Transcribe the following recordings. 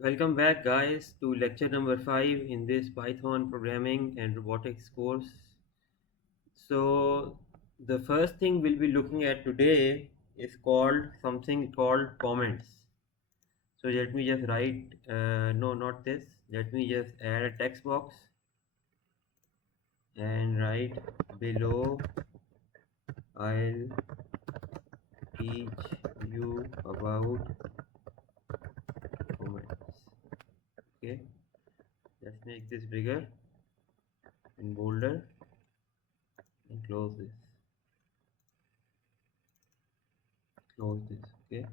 Welcome back, guys, to lecture number 5 in this Python programming and robotics course. So, the first thing we'll be looking at today is called something called comments. So, let me just write, no, not this. Let me just add a text box and write below. I'll teach you about comments. Okay, let's make this bigger and bolder and close this. Okay,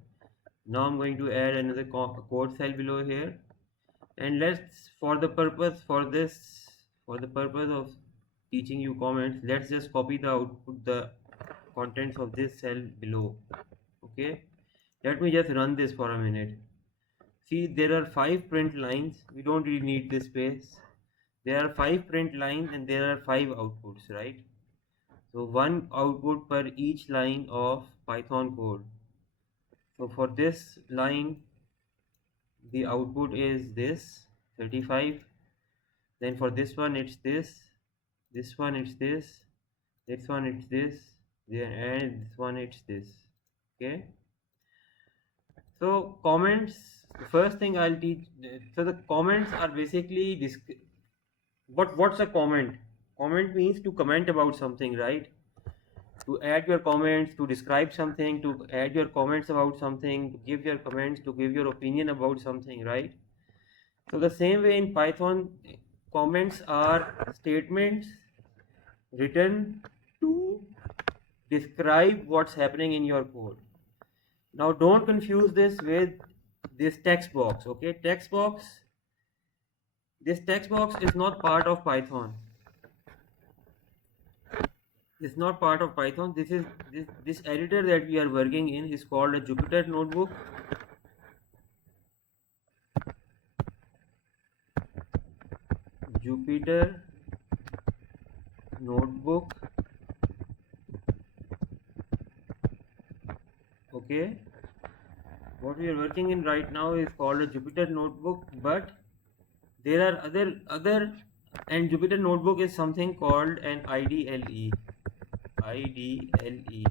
now I'm going to add another code cell below here, and let's for the purpose of teaching you comments, let's just copy the contents of this cell below. Okay, let me just run this for a minute. See, there are 5 print lines. We don't really need this space. There are 5 print lines and there are 5 outputs, right? So one output per each line of Python code. So for this line, the output is this 35. Then for this one it's this one it's this one it's this, and this one it's this. Okay, so comments, the first thing I'll teach. So the comments are basically what's a comment? Comment means to comment about something, right? To add your comments, to describe something, to add your comments about something, to give your comments, to give your opinion about something, right? So the same way in Python, comments are statements written to describe what's happening in your code. Now don't confuse this with this text box. Okay, this text box is not part of Python. It's not part of Python. This editor that we are working in is called a Jupyter notebook. Jupyter notebook. Okay, what we are working in right now is called a Jupyter notebook, but there are other and Jupyter notebook is something called an IDLE. IDLE.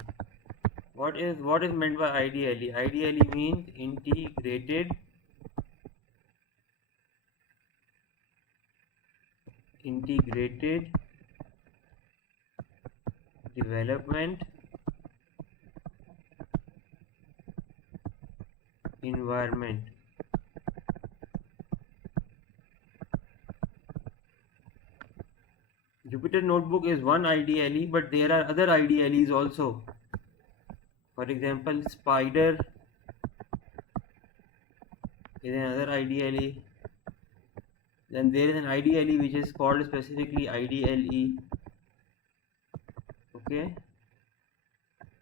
What is meant by IDLE? IDLE means integrated development environment. Jupyter Notebook is one IDLE, but there are other IDLEs also. For example, Spider is another IDLE. Then there is an IDLE which is called specifically IDLE. Okay.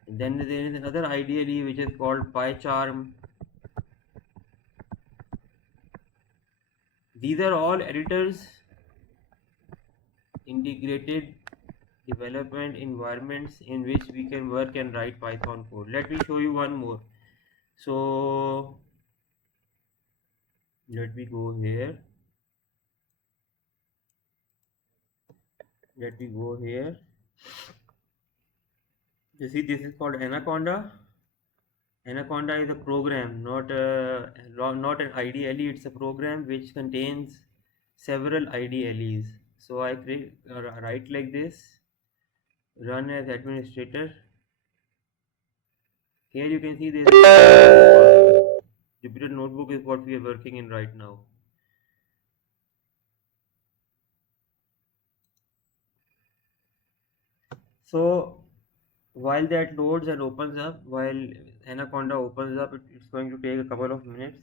And then there is another IDLE which is called PyCharm. These are all editors, integrated development environments in which we can work and write Python code. Let me show you one more. So let me go here. Let me go here. You see, this is called Anaconda. Anaconda is a program, not an IDLE. It's a program which contains several IDLEs. So I write like this, run as administrator. Here you can see this Jupyter Notebook is what we are working in right now. So while that loads and opens up, while Anaconda opens up, it's going to take a couple of minutes.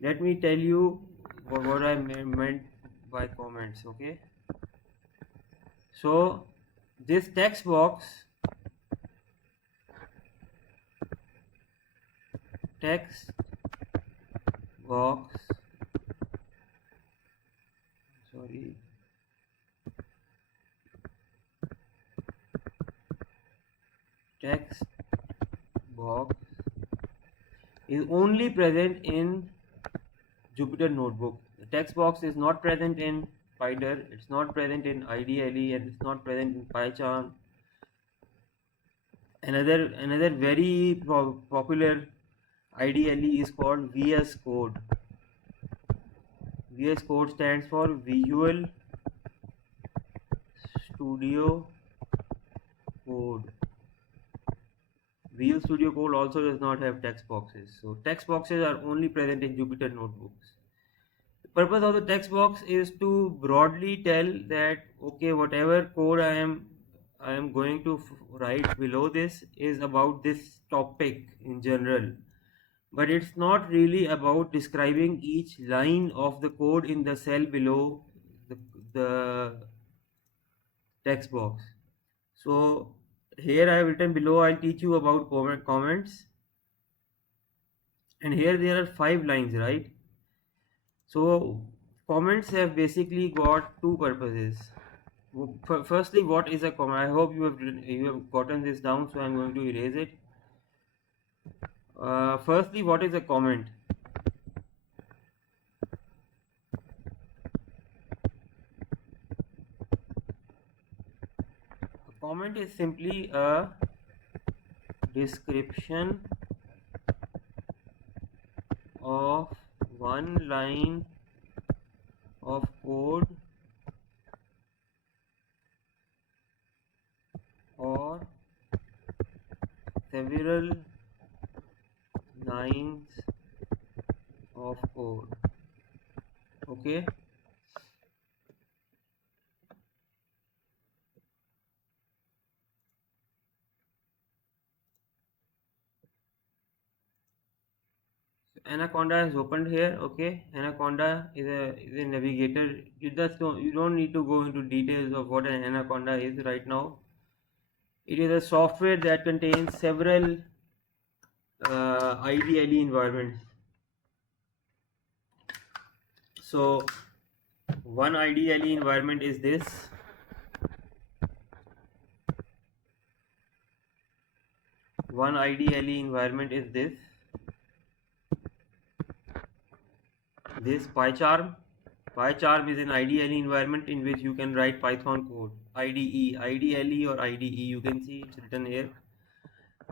Let me tell you what I meant by comments. Okay, so this text box text box sorry text box is only present in Jupyter Notebook. The text box is not present in Spider, it's not present in IDLE, and it's not present in PyCharm. Another very popular IDLE is called VS Code. VS Code stands for Visual Studio Code. Visual Studio Code also does not have text boxes. So text boxes are only present in Jupyter Notebooks. The purpose of the text box is to broadly tell that okay, whatever code I am going to write below this is about this topic in general. But it's not really about describing each line of the code in the cell below the text box. So here I have written below, I'll teach you about comments, and here there are 5 lines, right? So comments have basically got two purposes. Firstly, what is a comment? I hope you have gotten this down, so I'm going to erase it. Firstly, what is a comment? A comment is simply a description of one line of code or several lines of code. Okay. Anaconda is opened here. Okay, Anaconda is a navigator. You don't need to go into details of what an Anaconda is right now. It is a software that contains several IDLE environments. So one IDLE environment is this. One IDLE environment is this. This PyCharm. PyCharm is an IDLE environment in which you can write Python code. IDE, IDLE or IDE. You can see it's written here.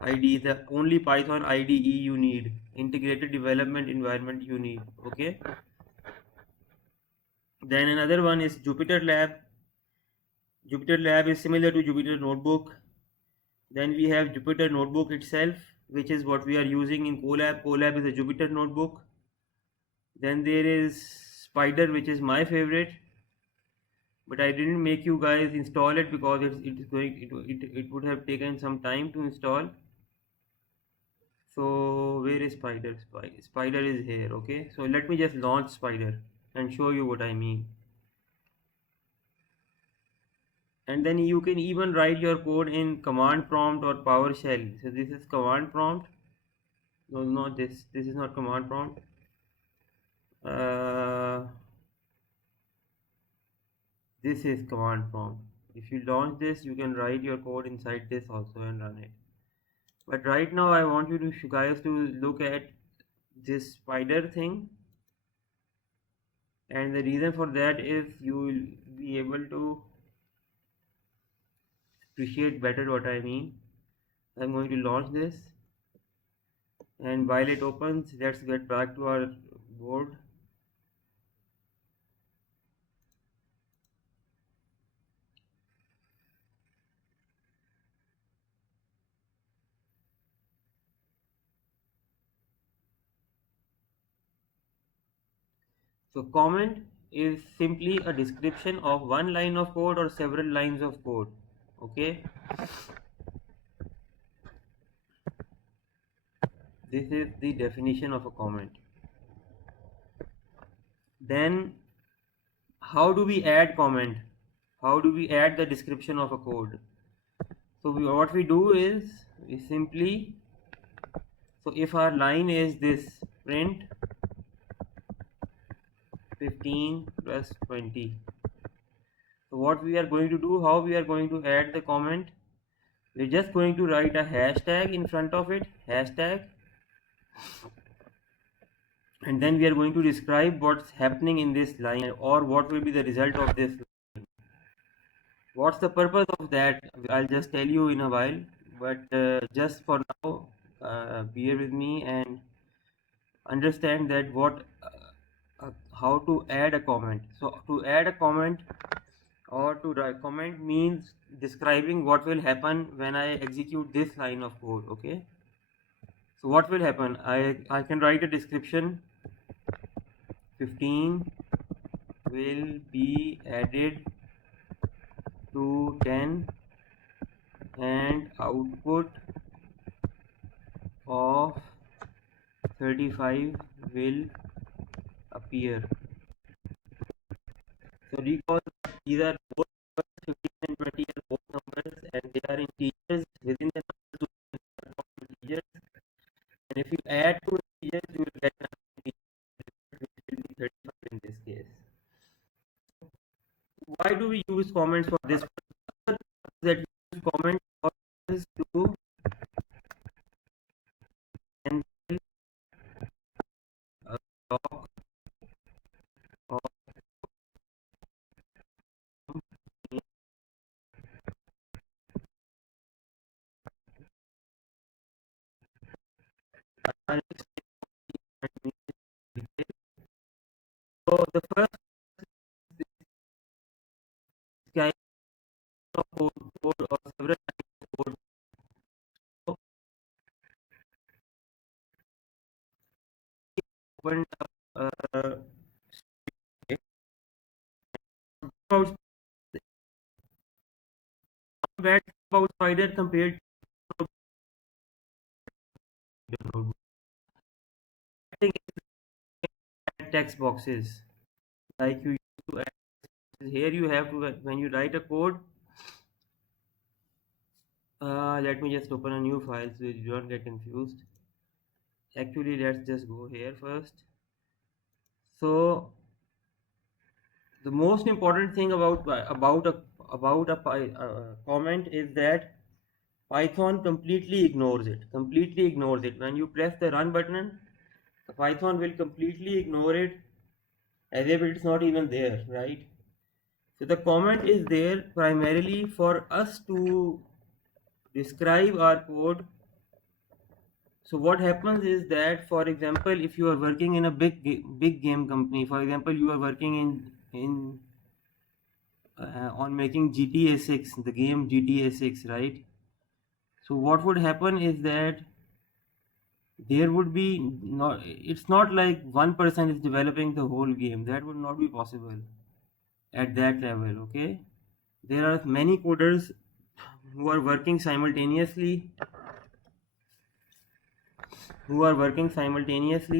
IDE is the only Python IDE you need. Integrated development environment you need. Okay. Then another one is Jupyter Lab. Jupyter Lab is similar to Jupyter Notebook. Then we have Jupyter Notebook itself, which is what we are using in Colab. Colab is a Jupyter Notebook. Then there is Spider, which is my favorite, but I didn't make you guys install it because it would have taken some time to install. So where is Spider? Spider is here. Okay, so let me just launch Spider and show you what I mean. And then you can even write your code in command prompt or PowerShell. So this is command prompt. No, not this. This is not command prompt. This is command prompt. If you launch this, you can write your code inside this also and run it. But right now I want you guys to look at this Spider thing, and the reason for that is you will be able to appreciate better what I mean. I'm going to launch this, and while it opens, let's get back to our board. So comment is simply a description of one line of code or several lines of code. Okay. This is the definition of a comment. Then how do we add comment? How do we add the description of a code? So what we do is we simply, so if our line is this print 15 plus 20, so what we are going to do, how we are going to add the comment, we're just going to write a hashtag in front of it, hashtag, and then we are going to describe what's happening in this line or what will be the result of this line. What's the purpose of that? I'll just tell you in a while, but just for now, bear with me and understand that how to add a comment. So to add a comment or to write comment means describing what will happen when I execute this line of code. Okay, so what will happen? I can write a description. 15 will be added to 10 and output of 35 will appear. So recall these are both 15 and 20 are both numbers and they are integers. Within the numbers integers, and if you add two integers you will get an integer which will be 35 in this case. Why do we use comments for this? That we use comments for this to cancel a block of so the first kind of code or several kinds of code. So opened up about bad about spider compared to text boxes like you used to add. Here you have to, when you write a code, let me just open a new file so you don't get confused. Actually let's just go here first. So the most important thing about a comment is that Python completely ignores it. When you press the run button, Python will completely ignore it as if it's not even there, right? So the comment is there primarily for us to describe our code. So what happens is that, for example, if you are working in a big game company, for example, you are working in on making GTA 6, the game GTA 6, right? So what would happen is that there would be not, it's not like one person is developing the whole game. That would not be possible at that level. Okay, there are many coders who are working simultaneously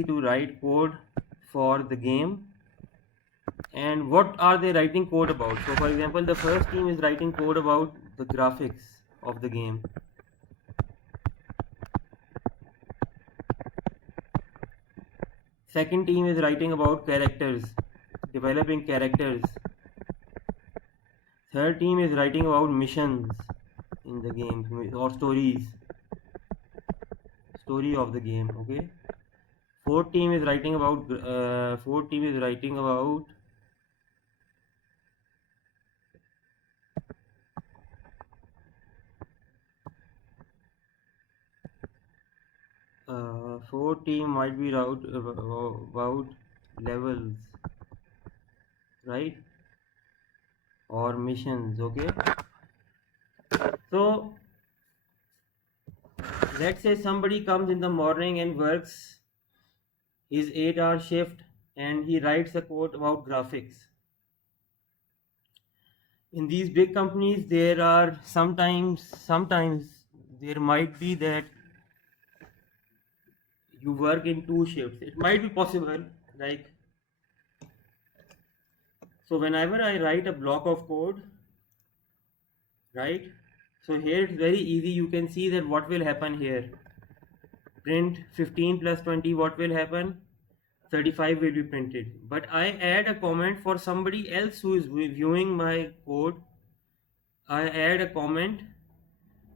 to write code for the game. And what are they writing code about? So for example, the first team is writing code about the graphics of the game. Second team is writing about characters, developing characters. Third team is writing about missions in the game or story of the game. Okay. Fourth team is writing about fourth team might be about levels, right, or missions. Okay, so let's say somebody comes in the morning and works his 8-hour shift and he writes a code about graphics. In these big companies there are sometimes there might be that you work in 2 shifts. It might be possible, like, so whenever I write a block of code, right, so here it's very easy. You can see that what will happen here. Print 15 plus 20, what will happen? 35 will be printed. But I add a comment for somebody else who is viewing my code. I add a comment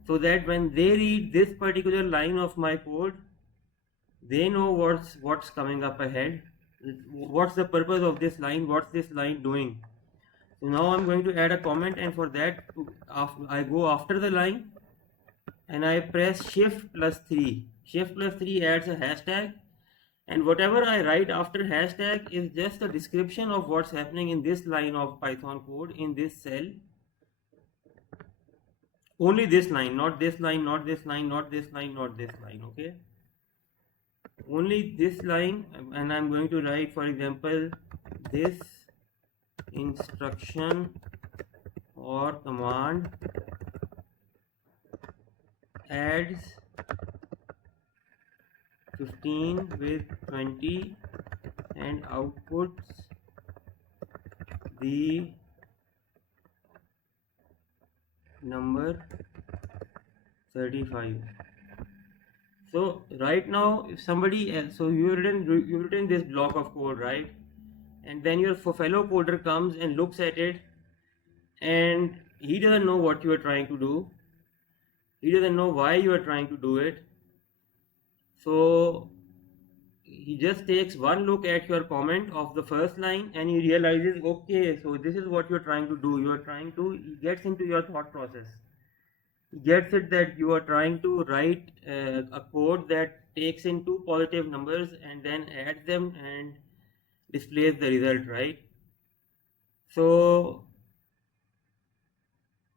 so that when they read this particular line of my code, They know what's coming up ahead, what's the purpose of this line, what's this line doing. So now I'm going to add a comment, and for that I go after the line and I press shift plus 3. Shift plus 3 adds a hashtag, and whatever I write after hashtag is just a description of what's happening in this line of Python code in this cell. Only this line, not this line, not this line, not this line, not this line, okay? Only this line, and I'm going to write, for example, this instruction or command adds 15 with 20 and outputs the number 35. So right now, if somebody else, so you've written this block of code, right? And then your fellow coder comes and looks at it, and he doesn't know what you are trying to do. He doesn't know why you are trying to do it. So he just takes one look at your comment of the first line and he realizes, okay, so this is what you're trying to do. He gets into your thought process. He gets it that you are trying to write a code that takes in two positive numbers and then adds them and displays the result, right? So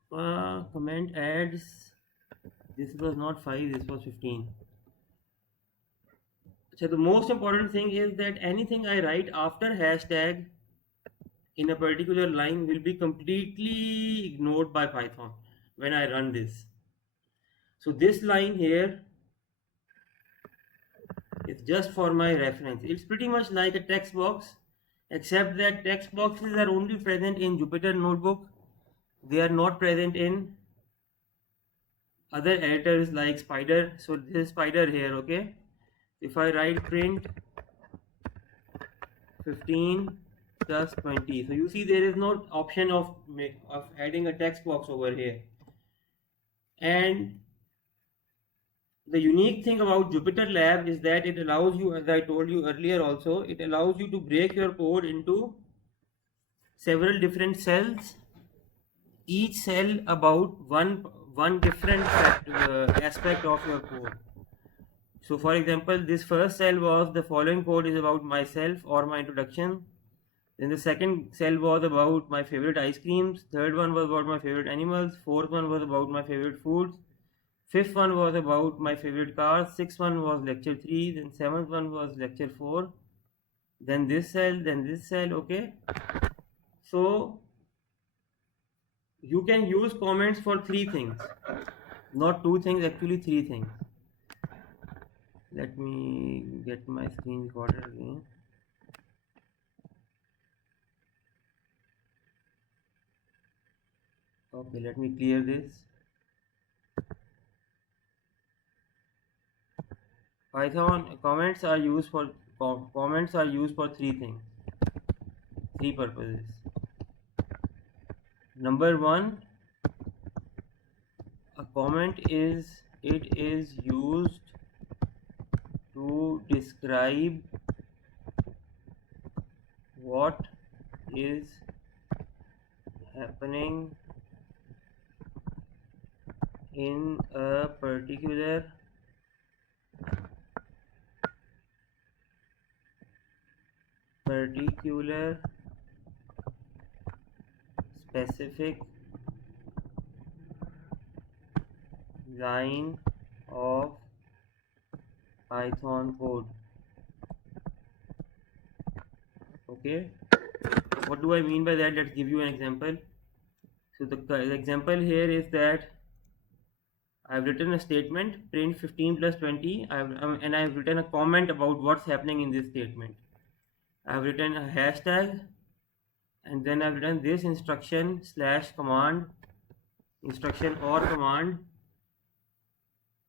comment adds, this was not 5, this was 15. So the most important thing is that anything I write after hashtag in a particular line will be completely ignored by Python when I run this. So this line here is just for my reference. It's pretty much like a text box, except that text boxes are only present in Jupyter Notebook. They are not present in other editors like Spider. So this is Spider here, okay? If I write print 15 plus 20, so you see there is no option of adding a text box over here. And the unique thing about Jupyter Lab is that it allows you, as I told you earlier also, it allows you to break your code into several different cells, each cell about one different aspect of your code. So for example, this first cell was the following code is about myself or my introduction. Then the second cell was about my favorite ice creams. Third one was about my favorite animals. Fourth one was about my favorite foods. Fifth one was about my favorite cars. Sixth one was lecture 3. Then seventh one was lecture 4. Then this cell, then this cell, okay? So you can use comments for 3 things. Not 2 things, actually 3 things. Let me get my screen recorder again. Okay, let me clear this. Python comments are used for 3 things, 3 purposes. Number 1, a comment is used to describe what is happening in a particular specific line of Python code. Okay, what do I mean by that? Let's give you an example. So the example here is that I've written a statement print 15 plus 20 and I've written a comment about what's happening in this statement. I've written a hashtag and then I've written this instruction / command, instruction or command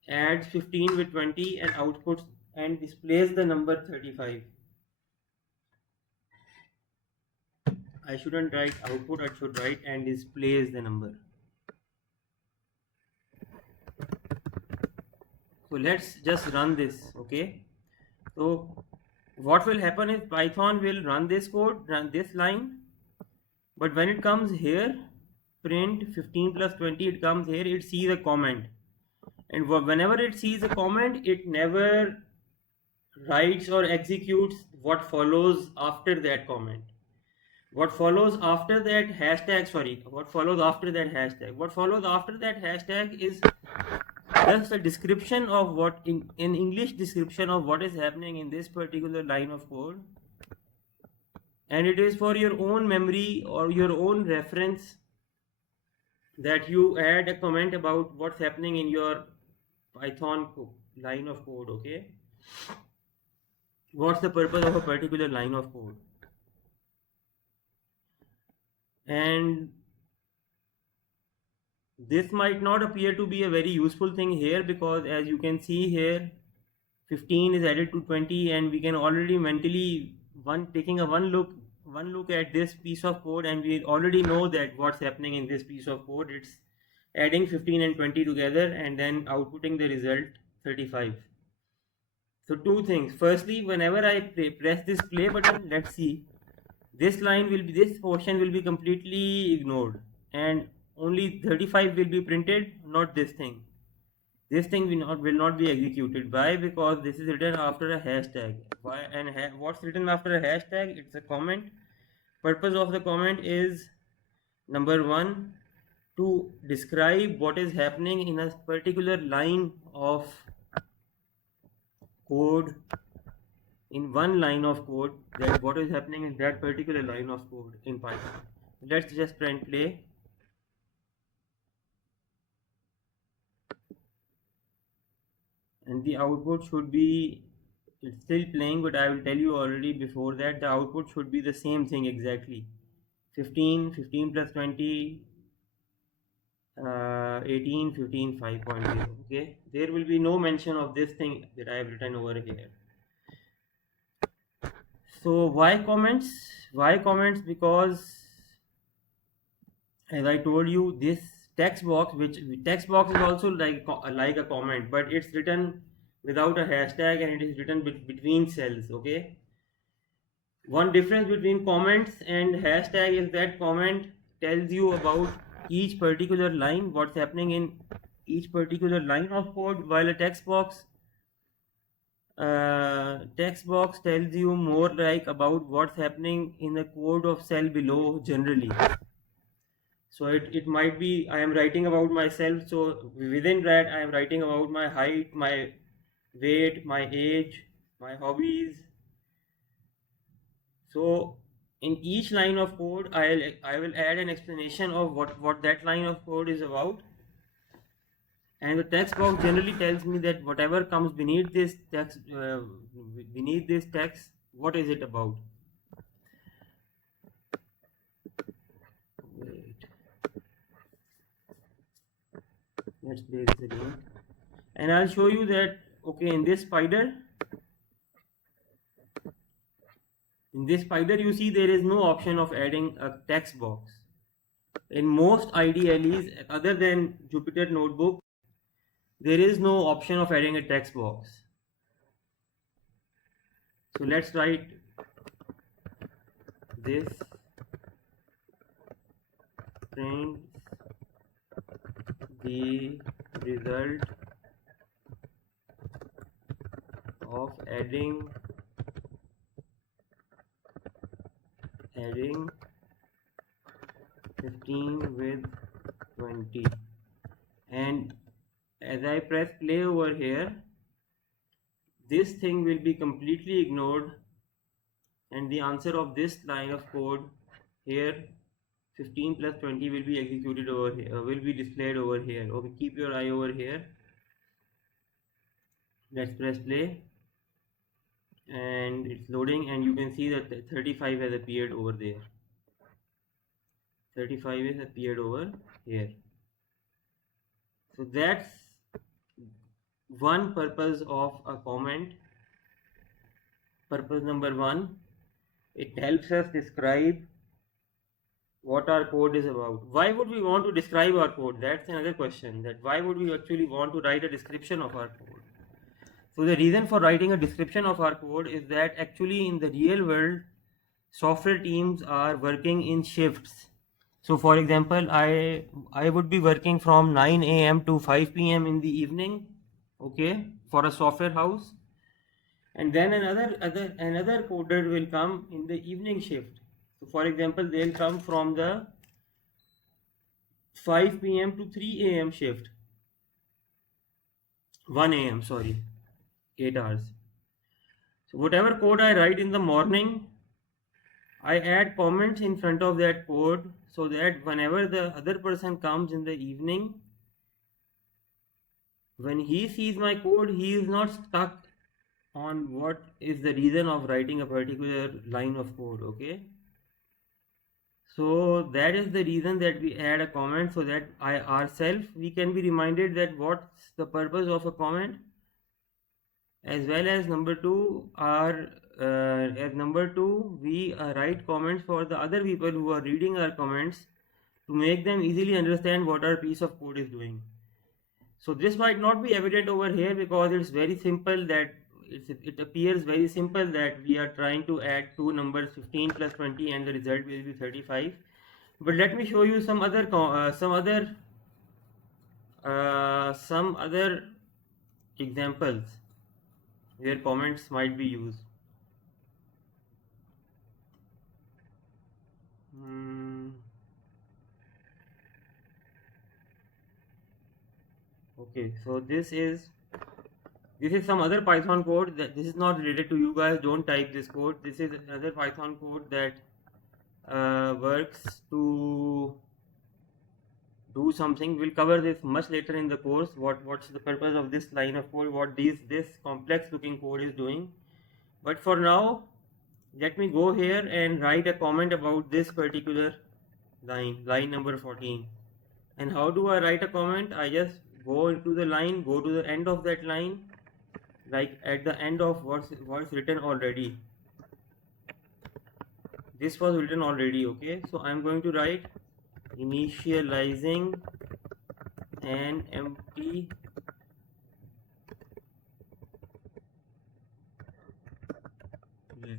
adds 15 with 20 and outputs and displays the number 35. I shouldn't write output, I should write and displays the number. So let's just run this, okay? So what will happen is Python will run this code, run this line, but when it comes here, print 15 plus 20, it comes here, it sees a comment, and whenever it sees a comment, it never writes or executes what follows after that comment. What follows after that hashtag, what follows after that hashtag? What follows after that hashtag is just a description of what, in English description of what is happening in this particular line of code, and it is for your own memory or your own reference that you add a comment about what's happening in your Python line of code. Okay, what's the purpose of a particular line of code? And this might not appear to be a very useful thing here, because as you can see here, 15 is added to 20, and we can already mentally taking a one look at this piece of code, and we already know that what's happening in this piece of code. It's adding 15 and 20 together and then outputting the result 35. So two things. Firstly, whenever I press this play button, let's see, this portion will be completely ignored, and only 35 will be printed, not this thing. This thing will not be executed. Why? Because this is written after a hashtag. Why? And what's written after a hashtag? It's a comment. Purpose of the comment is, number one, to describe what is happening in a particular line of code, in one line of code, that what is happening in that particular line of code in Python. Let's just print play. And the output should be, it's still playing, but I will tell you already before that, the output should be the same thing exactly. 15 plus 20, 18, 15, 5.0. Okay, there will be no mention of this thing that I have written over here. So why comments? Because, as I told you, this text box is also like a comment, but it's written without a hashtag, and it is written between cells. Okay, one difference between comments and hashtag is that comment tells you about each particular line, what's happening in each particular line of code, while a text box tells you more like about what's happening in the code of cell below generally. So it might be, I am writing about myself, so within that I am writing about my height, my weight, my age, my hobbies. So in each line of code, I will add an explanation of what that line of code is about, and the text box generally tells me that whatever comes beneath this text, what is it about? Wait, let's play this again, and I'll show you that. Okay, in this spider you see there is no option of adding a text box. In most IDLEs other than Jupyter Notebook, there is no option of adding a text box. So let's write this print the result of adding 15 with 20, and as I press play over here, this thing will be completely ignored, and the answer of this line of code here, 15 plus 20, will be executed over here, will be displayed over here. Okay, keep your eye over here. Let's press play, and it's loading, and you can see that 35 has appeared over there. 35 has appeared over here. So that's one purpose of a comment. Purpose number one, it helps us describe what our code is about. Why would we want to describe our code? That's another question, that why would we actually want to write a description of our code? So the reason for writing a description of our code is that actually in the real world, software teams are working in shifts. So for example, I would be working from 9 a.m. to 5 p.m. in the evening, okay, for a software house, and then another coder will come in the evening shift. So for example, they'll come from the 5 p.m. to 3 a.m. shift, 1 a.m. sorry, 8 hours. So whatever code I write in the morning, I add comments in front of that code so that whenever the other person comes in the evening, when he sees my code, he is not stuck on what is the reason of writing a particular line of code, okay? So that is the reason that we add a comment, so that ourselves we can be reminded that what's the purpose of a comment, as well as number two, we write comments for the other people who are reading our comments to make them easily understand what our piece of code is doing. So this might not be evident over here because it's very simple, that it appears very simple that we are trying to add two numbers 15 plus 20 and the result will be 35. But let me show you some other examples where comments might be used. Okay, so this is some other Python code. That this is not related to you guys. Don't type this code. This is another Python code that works to do something. We'll cover this much later in the course. What's the purpose of this line of code? What this complex looking code is doing. But for now, let me go here and write a comment about this particular line number 14. And how do I write a comment? I just go into the line, go to the end of that line, like at the end of what's written already. This was written already, okay? So I'm going to write initializing an empty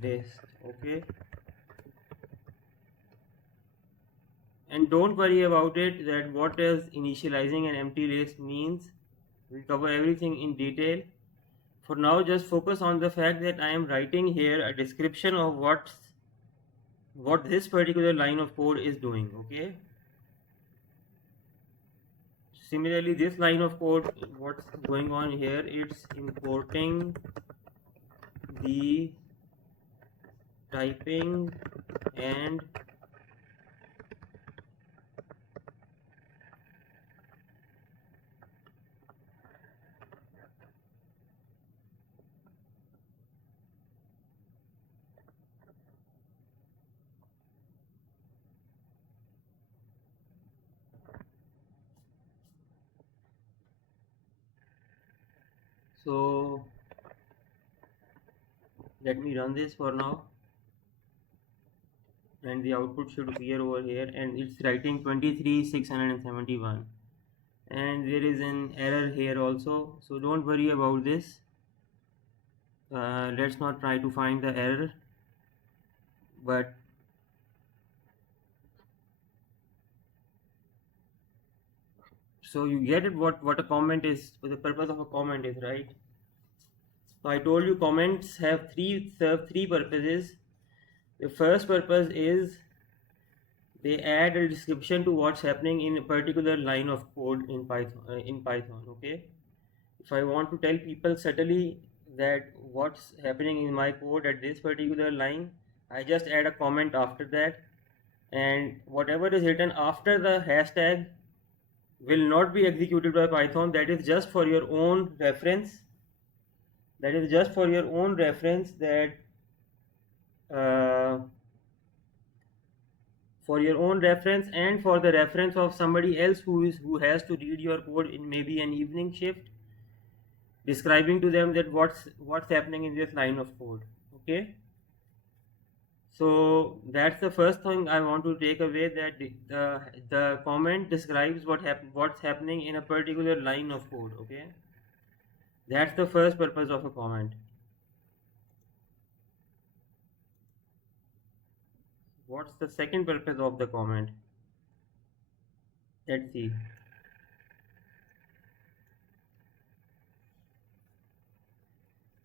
list, okay? And don't worry about it that what does initializing an empty list means. We'll cover everything in detail. For now, just focus on the fact that I am writing here a description of what this particular line of code is doing, okay? Similarly, this line of code, what's going on here, it's importing the typing and so let me run this for now, and the output should appear over here, and it's writing 23,671, and there is an error here also, so don't worry about this. Let's not try to find the error, but so you get it what a comment is, what the purpose of a comment is, right? So I told you comments serve three purposes. The first purpose is they add a description to what's happening in a particular line of code in Python, okay? If I want to tell people subtly that what's happening in my code at this particular line, I just add a comment after that, and whatever is written after the hashtag will not be executed by Python. That is just for your own reference. That for your own reference and for the reference of somebody else who has to read your code in maybe an evening shift, describing to them that what's happening in this line of code, okay? So that's the first thing I want to take away, that the comment describes what's happening in a particular line of code, okay? That's the first purpose of a comment. What's the second purpose of the comment? Let's see.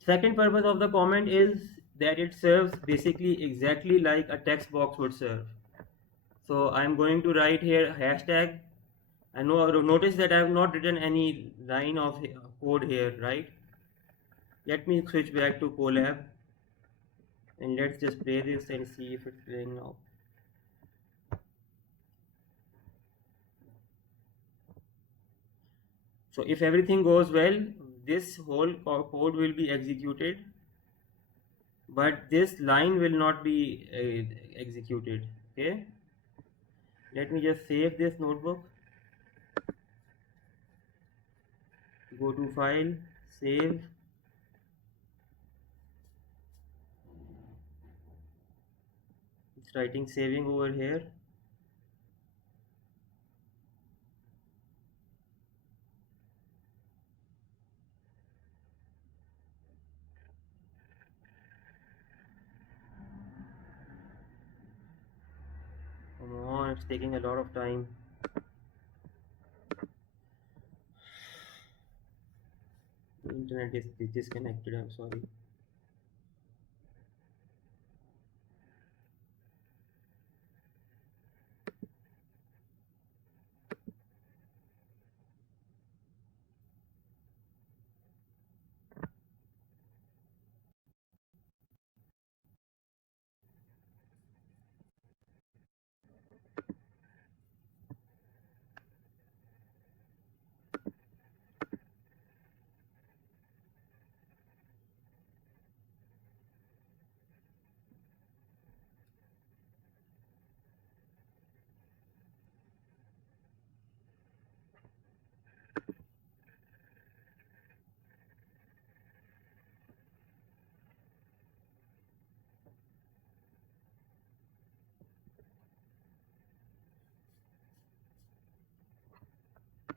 Second purpose of the comment is that it serves basically exactly like a text box would serve. So I'm going to write here hashtag. I know, notice that I have not written any line of code here, right? Let me switch back to Colab and let's just play this and see if it's playing now. So if everything goes well, this whole code will be executed, but this line will not be executed. Okay, let me just save this notebook. Go to file, save. It's writing saving over here. Come on, it's taking a lot of time. The internet is disconnected, I'm sorry.